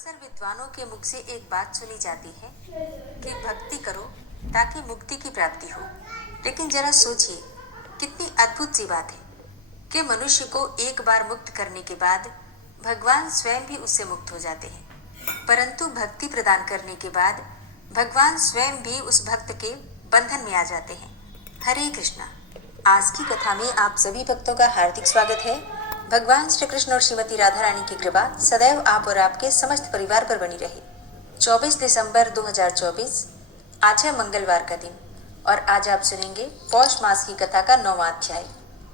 अक्सर विद्वानों के मुख से एक बात सुनी जाती है कि भक्ति करो ताकि मुक्ति की प्राप्ति हो। लेकिन जरा सोचिए, कितनी अद्भुत सी बात है कि मनुष्य को एक बार मुक्त करने के बाद भगवान स्वयं भी उससे मुक्त हो जाते हैं। परंतु भक्ति प्रदान करने के बाद भगवान स्वयं भी उस भक्त के बंधन में आ जाते हैं। हरे कृष्णा। आज की कथा में आप सभी भक्तों का हार्दिक स्वागत है। भगवान श्री कृष्ण और श्रीमती राधा रानी की कृपा सदैव आप और आपके समस्त परिवार पर बनी रहे। 24 दिसंबर 2024 आज है मंगलवार का दिन और आज आप सुनेंगे पौष मास की कथा का 9वां अध्याय।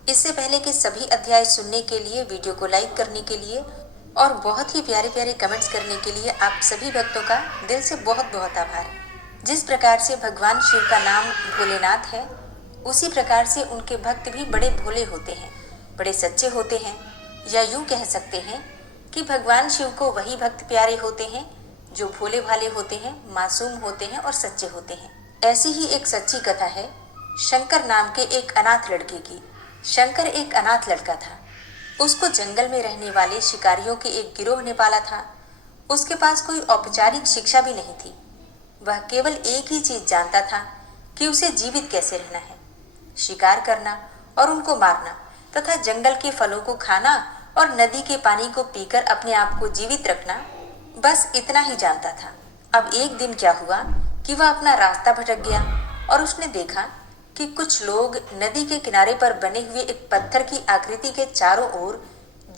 इससे पहले के सभी अध्याय सुनने के लिए, वीडियो को लाइक करने के लिए और बहुत ही प्यारे प्यारे कमेंट्स करने के लिए आप सभी भक्तों का दिल से बहुत बहुत आभार। जिस प्रकार से भगवान शिव का नाम भोलेनाथ है, उसी प्रकार से उनके भक्त भी बड़े भोले होते हैं, बड़े सच्चे होते हैं, या यूं कह सकते हैं कि भगवान शिव को वही भक्त प्यारे होते हैं जो भोले भाले होते हैं, मासूम होते हैं और सच्चे होते हैं। ऐसी ही एक सच्ची कथा है शंकर नाम के एक अनाथ लड़के की। शंकर एक अनाथ लड़का था। उसको जंगल में रहने वाले शिकारियों के एक गिरोह ने पाला था। उसके पास कोई औपचारिक शिक्षा भी नहीं थी। वह केवल एक ही चीज जानता था कि उसे जीवित कैसे रहना है, शिकार करना और उनको मारना तथा जंगल के फलों को खाना और नदी के पानी को पीकर अपने आप को जीवित रखना, बस इतना ही जानता था। अब एक दिन क्या हुआ कि वह अपना रास्ता भटक गया और उसने देखा कि कुछ लोग नदी के किनारे पर बने हुए एक पत्थर की आकृति के चारों ओर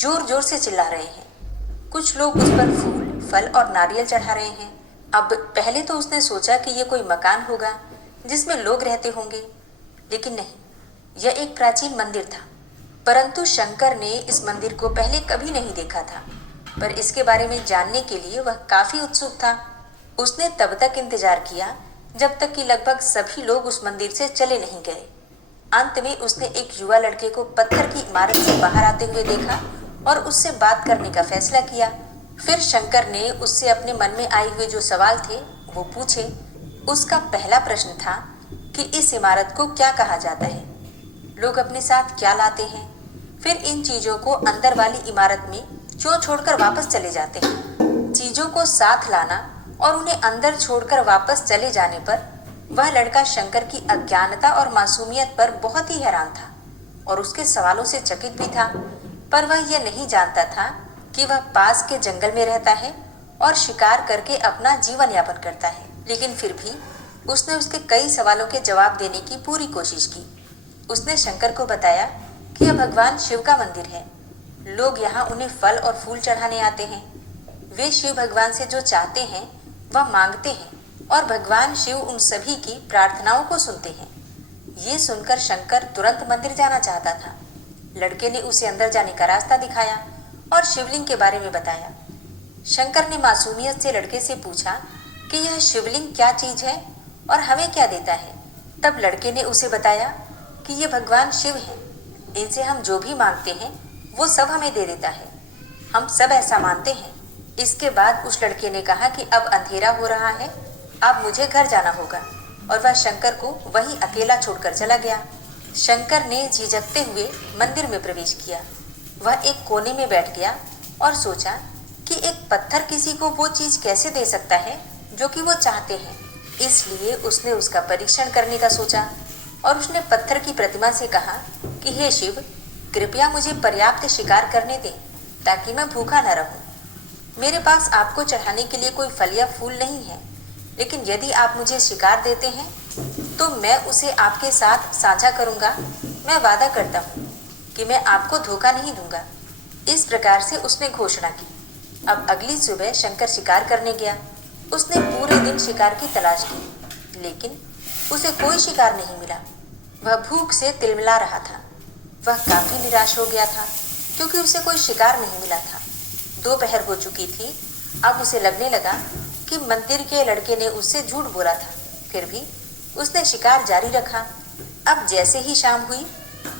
जोर जोर से चिल्ला रहे हैं। कुछ लोग उस पर फूल, फल और नारियल चढ़ा रहे हैं। अब पहले तो उसने सोचा कि यह कोई मकान होगा जिसमें लोग रहते होंगे, लेकिन नहीं, यह एक प्राचीन मंदिर था। परंतु शंकर ने इस मंदिर को पहले कभी नहीं देखा था, पर इसके बारे में जानने के लिए वह काफी उत्सुक था। उसने तब तक इंतजार किया जब तक कि लगभग सभी लोग उस मंदिर से चले नहीं गए। अंत में उसने एक युवा लड़के को पत्थर की इमारत से बाहर आते हुए देखा और उससे बात करने का फैसला किया। फिर शंकर ने उससे अपने मन में आए हुए जो सवाल थे वो पूछे। उसका पहला प्रश्न था कि इस इमारत को क्या कहा जाता है, लोग अपने साथ क्या लाते हैं, फिर इन चीजों को अंदर वाली इमारत में क्यों छोड़कर वापस चले जाते हैं। चीजों को साथ लाना और उन्हें अंदर छोड़कर वापस चले जाने पर वह लड़का शंकर की अज्ञानता और मासूमियत पर बहुत ही हैरान था और उसके सवालों से चकित भी था। पर वह यह नहीं जानता था कि वह पास के जंगल में रहता है और शिकार करके अपना जीवन यापन करता है। लेकिन फिर भी उसने उसके कई सवालों के जवाब देने की पूरी कोशिश की। उसने शंकर को बताया कि यह भगवान शिव का मंदिर है। लोग यहाँ उन्हें फल और फूल चढ़ाने आते हैं। वे शिव भगवान से जो चाहते हैं वह मांगते हैं और भगवान शिव उन सभी की प्रार्थनाओं को सुनते हैं। ये सुनकर शंकर तुरंत मंदिर जाना चाहता था। लड़के ने उसे अंदर जाने का रास्ता दिखाया और शिवलिंग के बारे में बताया। शंकर ने मासूमियत से लड़के से पूछा कि यह शिवलिंग क्या चीज है और हमें क्या देता है। तब लड़के ने उसे बताया कि ये भगवान शिव हैं, इनसे हम जो भी मांगते हैं वो सब हमें दे देता है। हम सब ऐसा मानते हैं। इसके बाद उस लड़के ने कहा कि अब अंधेरा हो रहा है, अब मुझे घर जाना होगा, और वह शंकर को वहीं अकेला छोड़कर चला गया। शंकर ने झिझकते हुए मंदिर में प्रवेश किया। वह एक कोने में बैठ गया और सोचा कि एक पत्थर किसी को वो चीज कैसे दे सकता है जो कि वो चाहते हैं। इसलिए उसने उसका परीक्षण करने का सोचा और उसने पत्थर की प्रतिमा से कहा कि हे शिव, कृपया मुझे पर्याप्त शिकार करने दें ताकि मैं भूखा न रहूं। मेरे पास आपको चढ़ाने के लिए कोई फल या फूल नहीं है, लेकिन यदि आप मुझे शिकार देते हैं तो मैं उसे आपके साथ साझा करूंगा। मैं वादा करता हूँ कि मैं आपको धोखा नहीं दूंगा। इस प्रकार से उसने घोषणा की। अब अगली सुबह शंकर शिकार करने गया। उसने पूरे दिन शिकार की तलाश की, लेकिन उसे कोई शिकार नहीं मिला। वह भूख से तिलमिला रहा था। वह काफी निराश हो गया था क्योंकि उसे कोई शिकार नहीं मिला था। दोपहर हो चुकी थी। अब उसे लगने लगा कि मंदिर के लड़के ने उससे झूठ बोला था। फिर भी उसने शिकार जारी रखा। अब जैसे ही शाम हुई,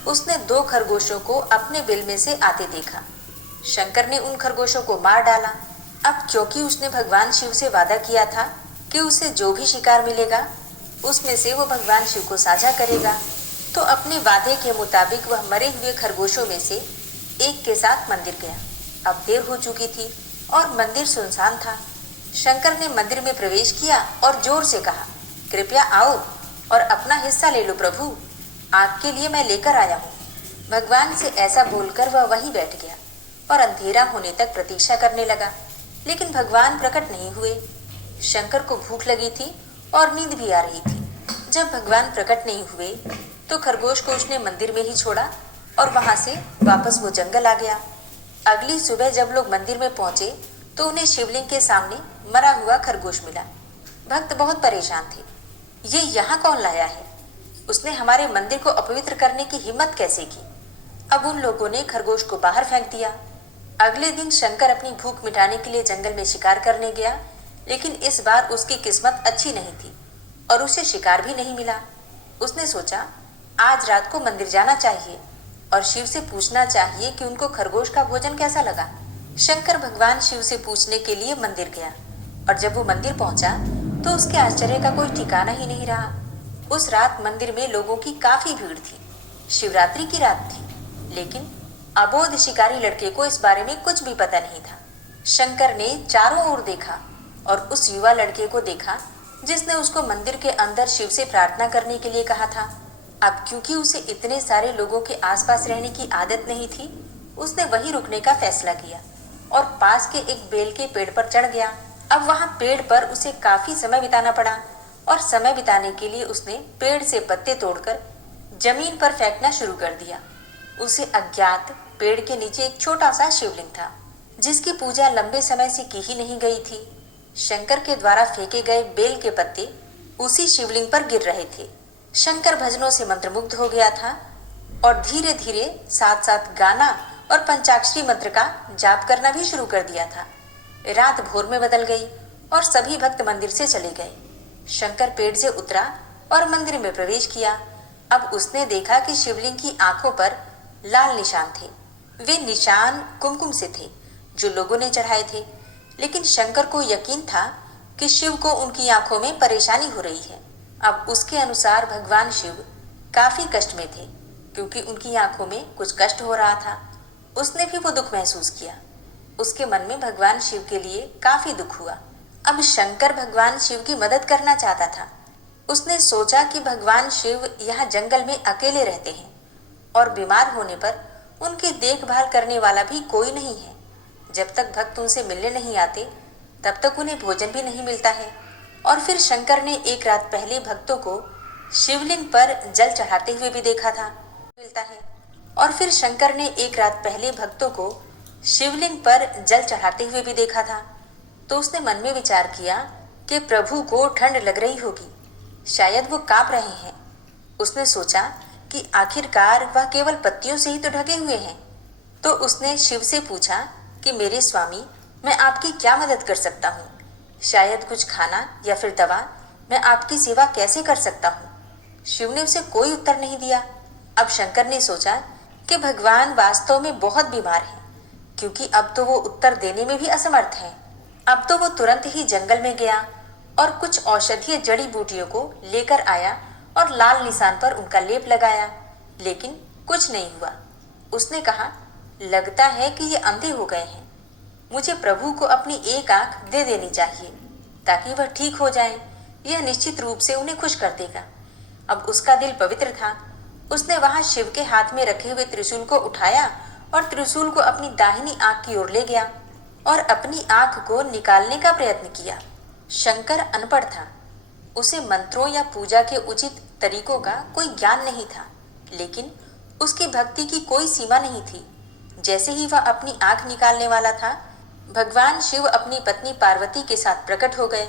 उसने 2 खरगोशों को अपने बिल में से आते देखा। शंकर ने उन खरगोशों को मार डाला। अब क्योंकि उसने भगवान शिव से वादा किया था कि उसे जो भी शिकार मिलेगा उसमें से वो भगवान शिव को साझा करेगा, तो अपने वादे के मुताबिक वह मरे हुए खरगोशों में से एक के साथ मंदिर गया। अब देर हो चुकी थी और मंदिर सुनसान था। शंकर ने मंदिर में प्रवेश किया और जोर से कहा, कृपया आओ और अपना हिस्सा ले लो प्रभु, आपके लिए मैं लेकर आया हूँ। भगवान से ऐसा बोलकर वह वहीं बैठ गया और अंधेरा होने तक प्रतीक्षा करने लगा, लेकिन भगवान प्रकट नहीं हुए। शंकर को भूख लगी थी और नींद भी आ रही थी। जब भगवान प्रकट नहीं हुए तो खरगोश को उसने मंदिर में ही छोड़ा और वहां से वापस वो जंगल आ गया। अगली सुबह जब लोग मंदिर में पहुंचे तो उन्हें शिवलिंग के सामने मरा हुआ खरगोश मिला। भक्त बहुत परेशान थे। ये यहाँ कौन लाया है? उसने हमारे मंदिर को अपवित्र करने की हिम्मत कैसे की? अब उन लोगों ने खरगोश को बाहर फेंक दिया। अगले दिन शंकर अपनी भूख मिटाने के लिए जंगल में शिकार करने गया, लेकिन इस बार उसकी किस्मत अच्छी नहीं थी और उसे शिकार भी नहीं मिला। उसने सोचा, आज रात को मंदिर जाना चाहिए और शिव से पूछना चाहिए कि उनको खरगोश का भोजन कैसा लगा। शंकर भगवान शिव से पूछने के लिए मंदिर गया और जब वो मंदिर पहुंचा तो उसके आश्चर्य का कोई ठिकाना ही नहीं रहा। उस रात मंदिर में लोगों की काफी भीड़ थी। शिवरात्रि की रात थी, लेकिन अबोध शिकारी लड़के को इस बारे में कुछ भी पता नहीं था। शंकर ने चारों ओर देखा और उस युवा लड़के को देखा जिसने उसको मंदिर के अंदर शिव से प्रार्थना करने के लिए कहा था। अब क्योंकि उसे इतने सारे लोगों के आसपास रहने की आदत नहीं थी, उसने वहीं रुकने का फैसला किया और पास के एक बेल के पेड़ पर चढ़ गया। अब वहां पेड़ पर उसे काफी समय बिताना पड़ा और समय बिताने के लिए उसने पेड़ से पत्ते तोड़कर जमीन पर फेंकना शुरू कर दिया। उसे अज्ञात पेड़ के नीचे एक छोटा सा शिवलिंग था जिसकी पूजा लंबे समय से की ही नहीं गई थी। शंकर के द्वारा फेंके गए बेल के पत्ते उसी शिवलिंग पर गिर रहे थे। शंकर भजनों से मंत्रमुग्ध हो गया था और धीरे धीरे साथ साथ गाना और पंचाक्षरी मंत्र का जाप करना भी शुरू कर दिया था। रात भोर में बदल गई और सभी भक्त मंदिर से चले गए। शंकर पेड़ से उतरा और मंदिर में प्रवेश किया। अब उसने देखा कि शिवलिंग की आंखों पर लाल निशान थे। वे निशान कुमकुम से थे जो लोगों ने चढ़ाए थे, लेकिन शंकर को यकीन था कि शिव को उनकी आंखों में परेशानी हो रही है। अब उसके अनुसार भगवान शिव काफी कष्ट में थे क्योंकि उनकी आंखों में कुछ कष्ट हो रहा था। उसने भी वो दुख महसूस किया। उसके मन में भगवान शिव के लिए काफी दुख हुआ। अब शंकर भगवान शिव की मदद करना चाहता था। उसने सोचा कि भगवान शिव यहाँ जंगल में अकेले रहते हैं और बीमार होने पर उनकी देखभाल करने वाला भी कोई नहीं है। जब तक भक्त उनसे मिलने नहीं आते तब तक उन्हें भोजन भी नहीं मिलता है। और फिर शंकर ने एक रात पहले भक्तों को शिवलिंग पर जल चढ़ाते हुए भी देखा था मिलता है। और फिर शंकर ने एक रात पहले भक्तों को शिवलिंग पर जल चढ़ाते हुए भी देखा था। तो उसने मन में विचार किया कि प्रभु को ठंड लग रही होगी, शायद वो कांप रहे हैं। उसने सोचा कि आखिरकार वह केवल पत्तियों से ही तो ढके हुए हैं। तो उसने शिव से पूछा कि मेरे स्वामी, मैं आपकी क्या मदद कर सकता हूँ? शायद कुछ खाना या फिर दवा, मैं आपकी सेवा कैसे कर सकता हूँ? शिव ने उसे कोई उत्तर नहीं दिया। अब शंकर ने सोचा कि भगवान वास्तव में बहुत बीमार हैं, क्योंकि अब तो वो उत्तर देने में भी असमर्थ हैं। अब तो वो तुरंत ही जंगल में गया और कुछ औषधीय जड़ी बूटियों को लेकर आया और लाल निशान पर उनका लेप लगाया, लेकिन कुछ नहीं हुआ। उसने कहा, लगता है कि ये अंधे हो गए हैं। मुझे प्रभु को अपनी एक आंख दे देनी चाहिए ताकि वह ठीक हो जाएं। यह निश्चित रूप से उन्हें खुश कर देगा। अब उसका दिल पवित्र था। उसने वहां शिव के हाथ में रखे हुए त्रिशूल को उठाया और त्रिशूल को अपनी दाहिनी आंख की ओर ले गया और अपनी आंख को निकालने का प्रयत्न किया। शंकर अनपढ़ था। उसे मंत्रों या पूजा के उचित तरीकों का कोई ज्ञान नहीं था, लेकिन उसकी भक्ति की कोई सीमा नहीं थी। जैसे ही वह अपनी आंख निकालने वाला था, भगवान शिव अपनी पत्नी पार्वती के साथ प्रकट हो गए।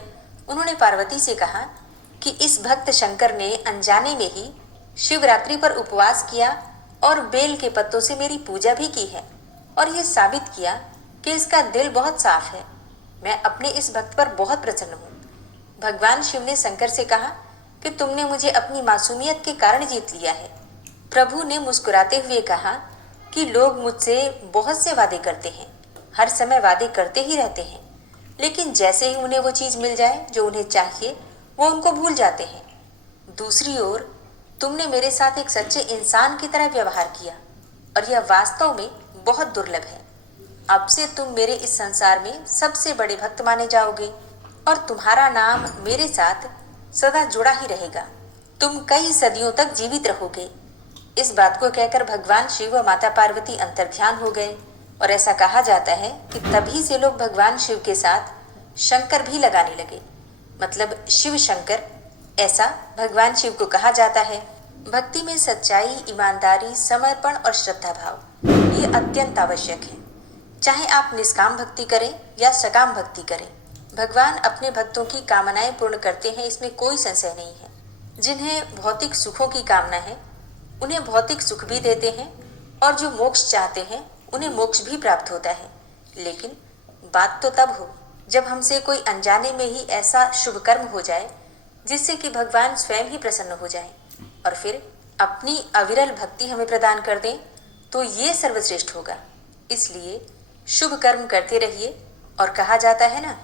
उन्होंने पार्वती से कहा कि इस भक्त शंकर ने अनजाने में ही शिवरात्रि पर उपवास किया और बेल के पत्तों से मेरी पूजा भी की है और यह साबित किया कि इसका दिल बहुत साफ है। मैं अपने इस भक्त पर बहुत प्रसन्न हूँ। भगवान शिव ने शंकर से कहा कि तुमने मुझे अपनी मासूमियत के कारण जीत लिया है। प्रभु ने मुस्कुराते हुए कहा कि लोग मुझसे बहुत से वादे करते हैं, हर समय वादे करते ही रहते हैं, लेकिन जैसे ही उन्हें वो चीज मिल जाए जो उन्हें चाहिए, वो उनको भूल जाते हैं। दूसरी ओर तुमने मेरे साथ एक सच्चे इंसान की तरह व्यवहार किया और यह वास्तव में बहुत दुर्लभ है। अब से तुम मेरे इस संसार में सबसे बड़े भक्त माने जाओगे और तुम्हारा नाम मेरे साथ सदा जुड़ा ही रहेगा। तुम कई सदियों तक जीवित रहोगे। इस बात को कहकर भगवान शिव व माता पार्वती अंतर्ध्यान हो गए और ऐसा कहा जाता है कि तभी से लोग भगवान शिव के साथ शंकर भी लगाने लगे, मतलब शिव शंकर, ऐसा भगवान शिव को कहा जाता है। भक्ति में सच्चाई, ईमानदारी, समर्पण और श्रद्धा भाव ये अत्यंत आवश्यक है। चाहे आप निष्काम भक्ति करें या सकाम भक्ति करें, भगवान अपने भक्तों की कामनाएं पूर्ण करते हैं, इसमें कोई संशय नहीं है। जिन्हें भौतिक सुखों की कामना है उन्हें भौतिक सुख भी देते हैं और जो मोक्ष चाहते हैं उन्हें मोक्ष भी प्राप्त होता है। लेकिन बात तो तब हो जब हमसे कोई अनजाने में ही ऐसा शुभ कर्म हो जाए जिससे कि भगवान स्वयं ही प्रसन्न हो जाएं और फिर अपनी अविरल भक्ति हमें प्रदान कर दें, तो ये सर्वश्रेष्ठ होगा। इसलिए शुभ कर्म करते रहिए। और कहा जाता है ना,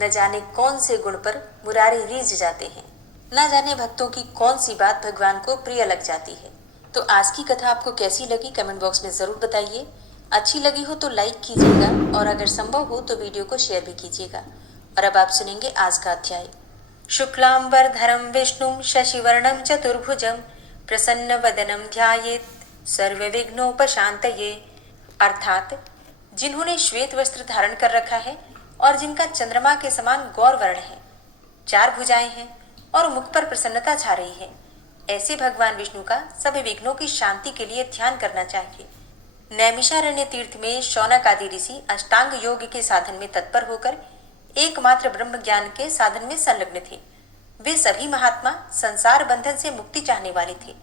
न जाने कौन से गुण पर मुरारी रीझ जाते हैं, न जाने भक्तों की कौन सी बात भगवान को प्रिय लग जाती है। तो आज की कथा आपको कैसी लगी कमेंट बॉक्स में ज़रूर बताइए। अच्छी लगी हो तो लाइक कीजिएगा और अगर संभव हो तो वीडियो को शेयर भी कीजिएगा। और अब आप सुनेंगे आज का अध्याय। शुक्लांबरधरं विष्णुं शशिवर्णं चतुर्भुजं प्रसन्नवदनं ध्यायेत् सर्वविघ्नोपशान्तये। अर्थात जिन्होंने श्वेत वस्त्र धारण कर रखा है और जिनका चंद्रमा के समान गौर वर्ण है, 4 भुजाएं हैं और मुख पर प्रसन्नता छा रही है, ऐसे भगवान विष्णु का सभी विघ्नों की शांति के लिए ध्यान करना चाहिए। नैमिषारण्य तीर्थ में शौनक आदि ऋषि अष्टांग योग के साधन में तत्पर होकर एकमात्र ब्रह्म ज्ञान के साधन में संलग्न थे। वे सभी महात्मा संसार बंधन से मुक्ति चाहने वाले थे।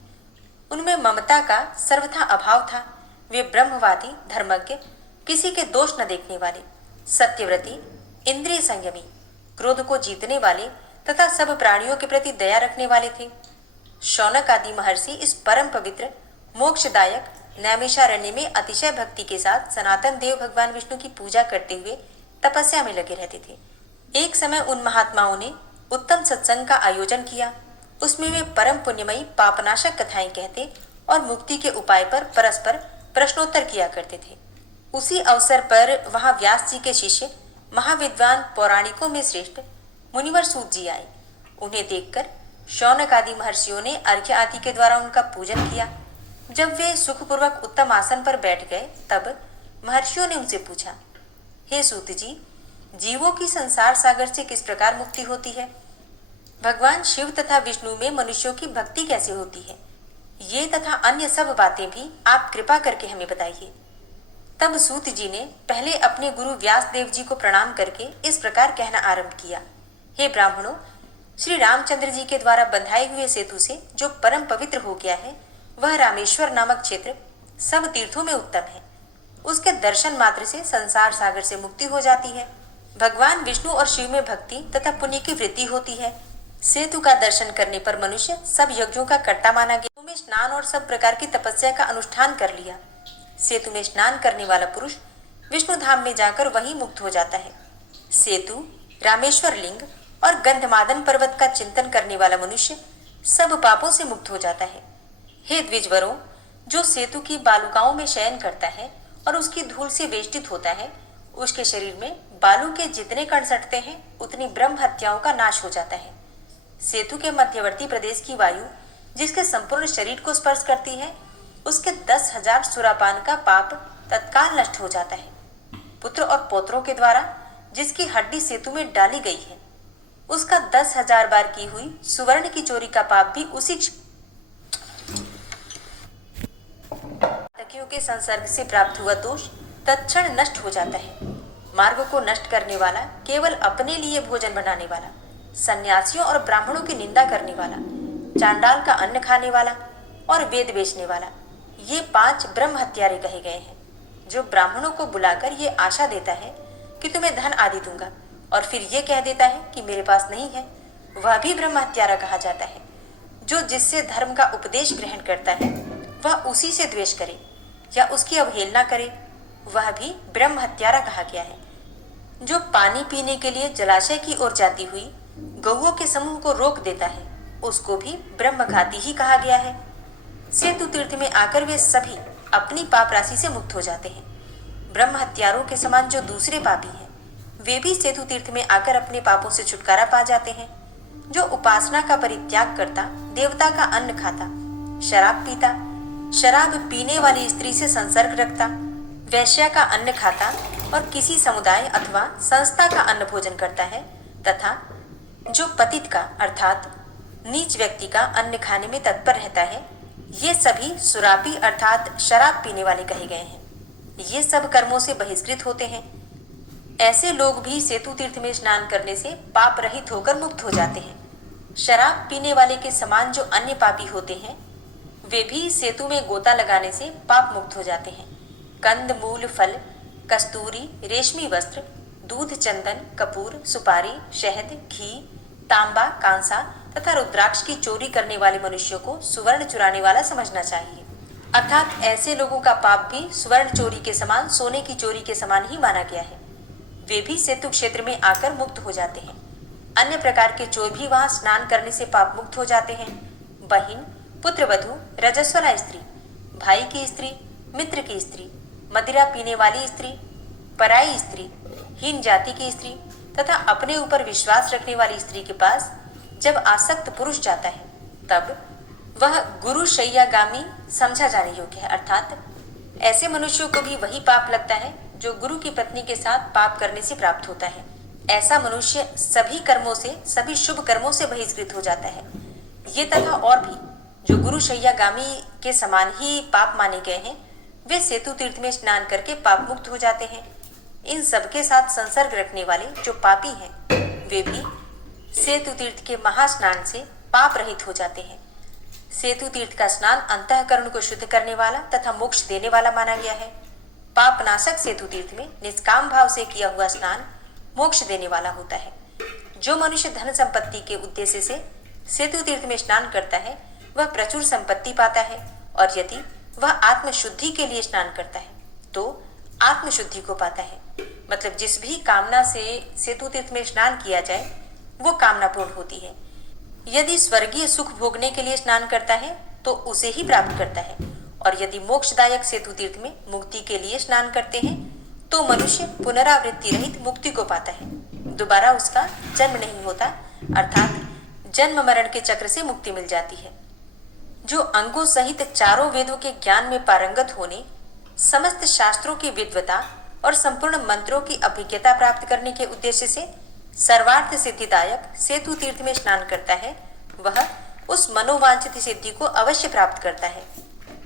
उनमें ममता का सर्वथा अभाव था। वे ब्रह्मवादी, धर्मज्ञ, किसी के दोष न देखने वाले, सत्यव्रती, इंद्रिय संयमी, क्रोध को जीतने वाले तथा सब प्राणियों के प्रति दया रखने वाले थे। शौनक आदि महर्षि इस परम पवित्र मोक्षदायक नैमिषारण्य में अतिशय भक्ति के साथ सनातन देव भगवान विष्णु की पूजा करते हुए तपस्या में लगे रहते थे। एक समय उन महात्माओं ने उत्तम सत्संग का आयोजन किया। उसमें वे परम पुण्यमयी पापनाशक कथाएं कहते और मुक्ति के उपाय पर परस्पर प्रश्नोत्तर किया करते थे। उसी अवसर पर वहां व्यास जी के शिष्य महाविद्वान पौराणिकों में श्रेष्ठ मुनिवर सूत जी आए। उन्हें देखकर शौनक आदि महर्षियों ने अर्घ्य आदि के द्वारा उनका पूजन किया। जब वे सुखपूर्वक उत्तम आसन पर बैठ गए तब महर्षियों ने उनसे पूछा, हे सूत जी, जीवों की संसार सागर से किस प्रकार मुक्ति होती है? भगवान शिव तथा विष्णु में मनुष्यों की भक्ति कैसे होती है? ये तथा अन्य सब बातें भी आप कृपा करके हमें बताइए। तब सूत जी ने पहले अपने गुरु व्यास देव जी को प्रणाम करके इस प्रकार कहना आरंभ किया, हे ब्राह्मणों, श्री रामचंद्र जी के द्वारा बंधाए हुए सेतु से जो परम पवित्र हो गया है वह रामेश्वर नामक क्षेत्र सब तीर्थों में उत्तम है। उसके दर्शन मात्र से संसार सागर से मुक्ति हो जाती है। भगवान विष्णु और शिव में भक्ति तथा पुण्य की वृद्धि होती है। सेतु का दर्शन करने पर मनुष्य सब यज्ञों का कर्ता माना गया। में स्नान और सब प्रकार की तपस्या का अनुष्ठान कर लिया। सेतु में स्नान करने वाला पुरुष विष्णु धाम में जाकर वहीं मुक्त हो जाता है। सेतु, रामेश्वर लिंग और गंधमादन पर्वत का चिंतन करने वाला मनुष्य सब पापों से मुक्त हो जाता है। हे द्विजवरों, जो सेतु की बालुकाओं में शयन करता है और उसकी धूल से वेष्टित होता है, उसके शरीर में बालू के जितने कण सटते हैं उतनी ब्रह्म हत्याओं का नाश हो जाता है। सेतु के मध्यवर्ती प्रदेश की वायु जिसके संपूर्ण शरीर को स्पर्श करती है, उसके 10,000 सुरापान का पाप तत्काल नष्ट हो जाता है। पुत्र और पौत्रों के द्वारा जिसकी हड्डी सेतु में डाली गई है, उसका 10,000 बार की हुई सुवर्ण की चोरी का पाप भी उसी तकियों के संसर्ग से प्राप्त हुआ दोष तत्क्षण नष्ट हो जाता है। मार्ग को नष्ट करने वाला, केवल अपने लिए भोजन बनाने वाला, सन्यासियों और ब्राह्मणों की निंदा करने वाला, चांडाल का अन्न खाने वाला और वेद बेचने वाला, ये 5 ब्रह्म हत्यारे कहे गए हैं। जो ब्राह्मणों को बुलाकर ये आशा देता है कि तुम्हें धन आदि दूंगा और फिर ये कह देता है कि मेरे पास नहीं है, वह भी ब्रह्म हत्यारा कहा जाता है। जो जिससे धर्म का उपदेश ग्रहण करता है वह उसी से द्वेष करे या उसकी अवहेलना करे, वह भी ब्रह्म हत्यारा कहा गया है। जो पानी पीने के लिए जलाशय की ओर जाती हुई गौओं के समूह को रोक देता है, उसको भी ब्रह्मघाती ही कहा गया है। सेतु तीर्थ में आकर वे सभी अपनी पाप राशि से मुक्त हो जाते हैं। ब्रह्म हत्यारों के समान जो दूसरे पापी हैं, वे भी सेतु तीर्थ में आकर अपने पापों से छुटकारा पा जाते हैं। जो उपासना का परित्याग करता, देवता का अन्न खाता, शराब पीता, शराब पीने वाली स्त्री से संसर्ग रखता, वैश्या का अन्न खाता और किसी समुदाय अथवा संस्था का अन्न भोजन करता है, तथा जो पतित का अर्थात नीच व्यक्ति का अन्न खाने में तत्पर रहता है, ये सभी सुरापी अर्थात शराब पीने वाले कहे गए हैं। ये सब कर्मों से बहिष्कृत होते हैं। ऐसे लोग भी सेतु तीर्थ में स्नान करने से पाप रहित होकर मुक्त हो जाते हैं। शराब पीने वाले के समान जो अन्य पापी होते हैं, वे भी सेतु में गोता लगाने से पाप मुक्त हो जाते हैं। कंद मूल फल, कस्तूरी, रेशमी वस्त्र, दूध, चंदन, कपूर, सुपारी, शहद, घी, तांबा, कांसा तथा रुद्राक्ष की चोरी करने वाले मनुष्यों को सुवर्ण चुराने वाला समझना चाहिए। अर्थात ऐसे लोगों का पाप भी स्वर्ण चोरी के समान, सोने की चोरी के समान ही माना गया है। वे भी सेतु क्षेत्र में आकर मुक्त हो जाते हैं। अन्य प्रकार के चोर भी वहां स्नान करने से पाप मुक्त हो जाते हैं। बहिन, पुत्रवधू, रजस्वला स्त्री, भाई की स्त्री, मित्र की स्त्री, मदिरा पीने वाली स्त्री, पराई स्त्री, हीन जाति की स्त्री तथा अपने ऊपर विश्वास रखने वाली स्त्री के पास जब आसक्त पुरुष जाता है, तब वह गुरु शय्यागामी समझा जाने योग्य है। अर्थात ऐसे मनुष्यों को भी वही पाप लगता है जो गुरु की पत्नी के साथ पाप करने से प्राप्त होता है। ऐसा मनुष्य सभी कर्मों से, सभी शुभ कर्मों से बहिष्कृत हो जाता है। ये तथा और भी जो गुरु शय्यागामी के समान ही पाप माने गए हैं, वे सेतु तीर्थ में स्नान करके पाप मुक्त हो जाते हैं। इन सबके साथ संसर्ग रखने वाले जो पापी हैं, वे भी सेतु तीर्थ के महास्नान से पाप रहित हो जाते हैं। सेतु तीर्थ का स्नान अंतःकरण को शुद्ध करने वाला तथा मोक्ष देने वाला माना गया है। पाप नाशक सेतु तीर्थ में निष्काम भाव से किया हुआ स्नान मोक्ष देने वाला होता है। जो मनुष्य धन संपत्ति के उद्देश्य से सेतु तीर्थ में स्नान करता है, वह प्रचुर संपत्ति पाता है, और यदि वह आत्मशुद्धि के लिए स्नान करता है तो आत्मशुद्धि को पाता है। मतलब जिस भी कामना से सेतु तीर्थ में स्नान किया जाए, वो कामना पूर्ण होती है। यदि स्वर्गीय सुख भोगने के लिए स्नान करता है तो उसे ही प्राप्त करता है, और यदि मोक्षदायक सेतु तीर्थ में मुक्ति के लिए स्नान करते हैं तो मनुष्य पुनरावृत्ति रहित मुक्ति को पाता है। दोबारा उसका जन्म नहीं होता, अर्थात जन्म मरण के चक्र से मुक्ति मिल जाती है। जो अंगों सहित चारों वेदों के ज्ञान में पारंगत होने, समस्त शास्त्रों की विद्वता और संपूर्ण मंत्रों की अभिज्ञता प्राप्त करने के उद्देश्य से सर्वार्थ सिद्धिदायक सेतु तीर्थ में स्नान करता है, वह उस मनोवांछित सिद्धि को अवश्य प्राप्त करता है।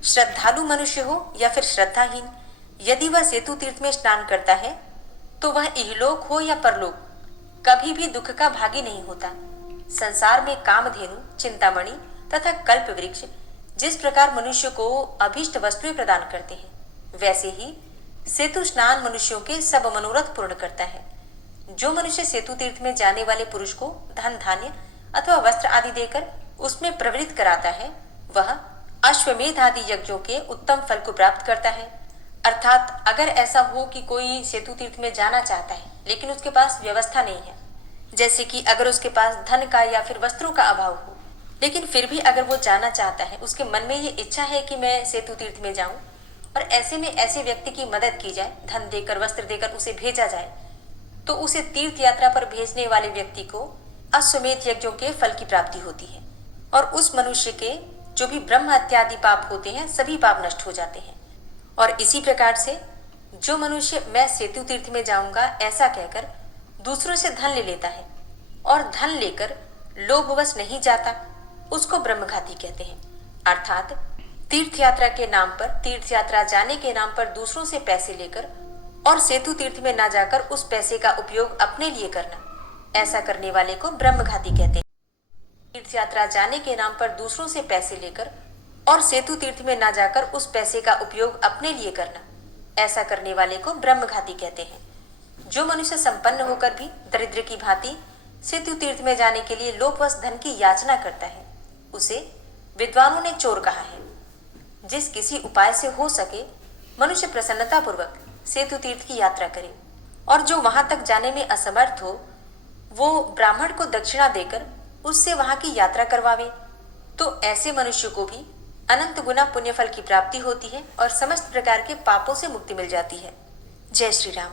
श्रद्धालु मनुष्य हो या फिर श्रद्धाहीन, यदि वह सेतु तीर्थ में स्नान करता है तो वह इहलोक हो या परलोक कभी भी दुख का भागी नहीं होता। संसार में कामधेनु, चिंतामणि तथा कल्प वृक्ष जिस प्रकार मनुष्य को अभीष्ट वस्तुएं प्रदान करते हैं, वैसे ही सेतु स्नान मनुष्यों के सब मनोरथ पूर्ण करता है। जो मनुष्य सेतु तीर्थ में जाने वाले पुरुष को धन, धान्य अथवा वस्त्र आदि देकर उसमें प्रवृत्त कराता है, वह अश्वमेध आदि यज्ञों के उत्तम फल को प्राप्त करता है। अर्थात अगर ऐसा हो कि कोई सेतु तीर्थ में जाना चाहता है लेकिन उसके पास व्यवस्था नहीं है, जैसे कि अगर उसके पास धन का या फिर वस्त्रों का अभाव हो, लेकिन फिर भी अगर वो जाना चाहता है, उसके मन में ये इच्छा है कि मैं सेतु तीर्थ में जाऊं, और ऐसे में ऐसे व्यक्ति की मदद की जाए, धन देकर, वस्त्र देकर उसे भेजा जाए, तो उसे तीर्थ यात्रा पर भेजने वाले व्यक्ति को अश्वमेध यज्ञों के फल की प्राप्ति होती है, और उस मनुष्य के जो भी ब्रह्म हत्या आदि पाप होते हैं, सभी पाप नष्ट हो जाते हैं। और इसी प्रकार से जो मनुष्य मैं सेतु तीर्थ में जाऊंगा ऐसा कहकर दूसरों से धन ले लेता है और धन लेकर लोभवश नहीं जाता, उसको ब्रह्मघाती कहते हैं। अर्थात तीर्थ यात्रा के नाम पर, तीर्थ यात्रा जाने के नाम पर दूसरों से पैसे लेकर और सेतु तीर्थ में ना जाकर उस पैसे का उपयोग अपने लिए करना, ऐसा करने वाले को ब्रह्मघाती कहते हैं। तीर्थ यात्रा जाने के नाम पर दूसरों से पैसे लेकर और सेतु तीर्थ में ना जाकर उस पैसे का उपयोग अपने लिए करना, ऐसा करने वाले को ब्रह्मघाती कहते हैं। जो मनुष्य संपन्न होकर भी दरिद्र की भांति सेतु तीर्थ में जाने के लिए लोभवश धन की याचना करता है, उसे विद्वानों ने चोर कहा है। जिस किसी उपाय से हो सके मनुष्य प्रसन्नता पूर्वक सेतु तीर्थ की यात्रा करे, और जो वहां तक जाने में असमर्थ हो वो ब्राह्मण को दक्षिणा देकर उससे वहां की यात्रा करवावे, तो ऐसे मनुष्य को भी अनंत गुना पुण्य फल की प्राप्ति होती है और समस्त प्रकार के पापों से मुक्ति मिल जाती है। जय श्री राम।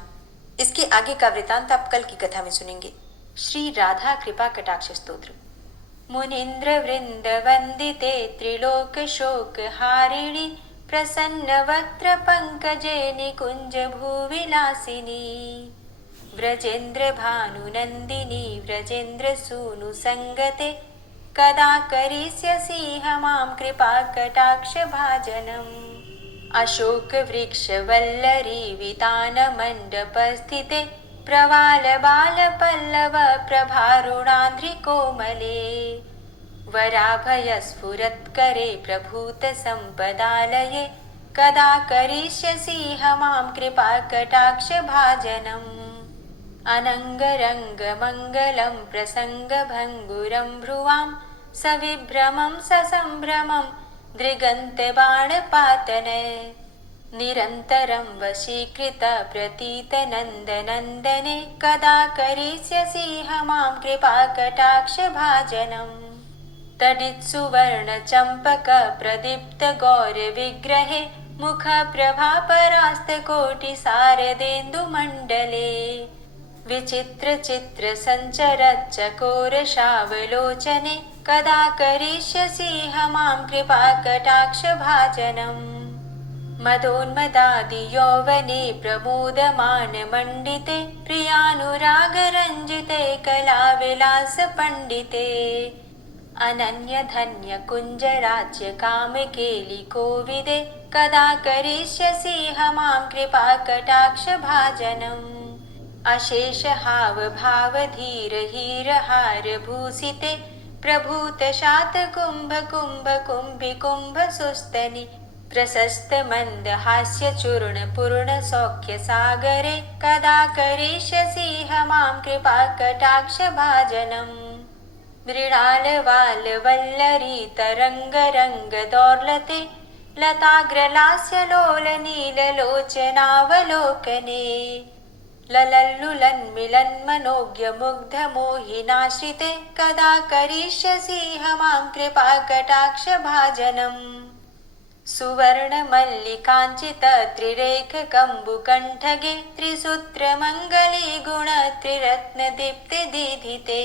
इसके आगे का वृतांत आप कल की कथा में सुनेंगे। श्री राधा कृपा कटाक्ष स्तोत्र। मुनीन्द्र वृंद वंदिते त्रिलोक शोक हारिणी प्रसन्न वक्त्र पंकजे निकुंज भूविलासिनी व्रजेन्द्र भानुनंदिनी व्रजेन्द्र सूनु संगते कदा करिष्यसि हमां कृपा कटाक्ष भाजनम्। अशोक वृक्ष वल्लरी वितान मंडपस्थिते प्रवाल बाल पल्लव प्रभारुणांध्रि कोमले वराभय स्फुरत्करे प्रभूत संपदालये कदा करिष्यसि हमां कृपा कटाक्ष भाजनम्। अनंगरंग मंगलं प्रसंग भंगुरं भ्रुवां सविभ्रमं ससंभ्रमं दृगन्त बाणपातने निरन्तरं वशीकृत प्रतीत नन्दनन्दने कदा करिष्यसि हमां कृपा कटाक्ष भाजनम्। तडित्सुवर्ण चम्पक प्रदीप्त गौर विग्रहे मुख प्रभा परास्त कोटि सारदेन्दुमण्डले विचित्र चित्र संचर चकोर शावलोचने कदा करिष्यसि हमां कृपा कटाक्ष भाजनम्। मदोन्मदादि यौवने प्रमोदमान मंडिते प्रियानुराग रंजिते कला विलास पंडिते अनन्य धन्य कुंज राज्य काम केलि कोविदे कदा करिष्यसि हमां कृपा कटाक्ष भाजनम्। अशेष हाव भाव धीर हीर हार भूषिते प्रभूत शात कुंभ कुंभ कुंभि कुंभ सुस्तनि प्रशस्त मंद हास्य चूर्ण पूर्ण सौख्य सागरे कदा करिष्यसि हमां कृपा कटाक्ष भाजनम्। मृणाल वाल वल्लरी तरंग रंग दौर्लते लताग्रलास्य लोल नील लोचनावलोकने ललल्लुलन्मिलन्मनोज्ञ मुग्ध मोहिनाश्रिते कदा करिष्यसि हमां कृपा कटाक्ष भाजनम्। सुवर्ण मल्लिकाञ्चित त्रिरेख कम्बुकण्ठगे त्रिसूत्र मङ्गली गुण त्रिरत्न दीप्ति दीधिते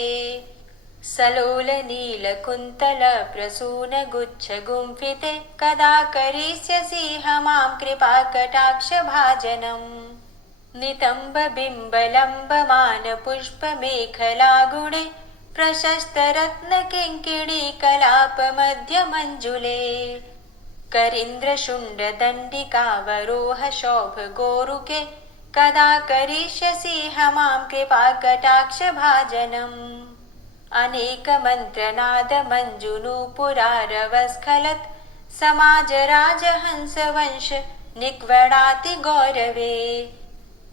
सलोल नील कुन्तल प्रसून गुच्छ गुम्फिते कदा करिष्यसि हमां कृपा कटाक्ष भाजनम्। नितंब बिंब लंबमान पुष्प मेखला गुणे प्रशस्त रत्न किंकिणी कलाप मध्य मंजुले करींद्र शुंड दंडिकावरोह शोभ गोरुके कदा करिष्यसि हमां कृपा कटाक्ष भाजनम्। अनेक मंत्रनाद मंजुनूपुरारवस्खलत् समाज राजहंस वंश निक्वडाति गौरवे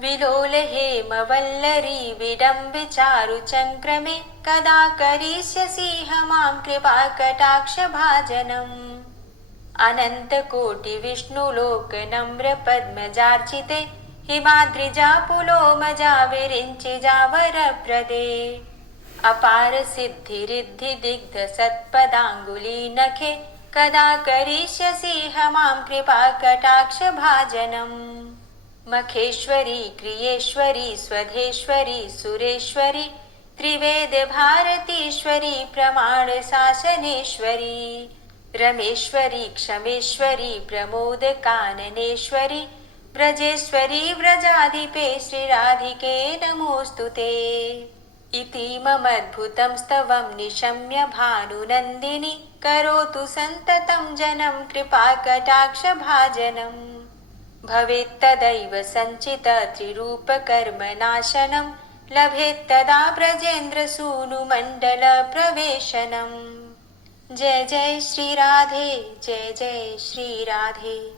विलोल हेम वल्लरी विडम्बि चारु चंक्रमे कदा करिष्यसि हमां कृपा कटाक्ष भाजनम्। अनंत कोटि विष्णुलोक नम्र पद्मजार्चिते हिमाद्रिजा पुलोमजा विरिञ्चिजा वरप्रदे अपार सिद्धि रिद्धि दिग्ध सत्पदांगुली नखे कदा करिष्यसि हमां कृपा कटाक्ष भाजनम्। मखेश्वरी क्रियेश्वरी स्वधेश्वरी सुरेश्वरी त्रिवेद भारतीश्वरी प्रमाण शासनेश्वरी रमेश्वरी क्षमेश्वरी प्रमोद काननेश्वरी व्रजेश्वरी व्रजाधिपे श्रीराधिके नमोस्तुते इतीममद्भुतं स्तवं निशम्य भानुनन्दिनी करोतु सन्ततं जनं कृपा कटाक्ष भाजनम्। भवेत्तदैव सञ्चित त्रिरूप कर्म नाशनं लभेत्तदा ब्रजेन्द्र सूनु मण्डल प्रवेशनम्। जय जय श्री राधे, जय जय श्री राधे।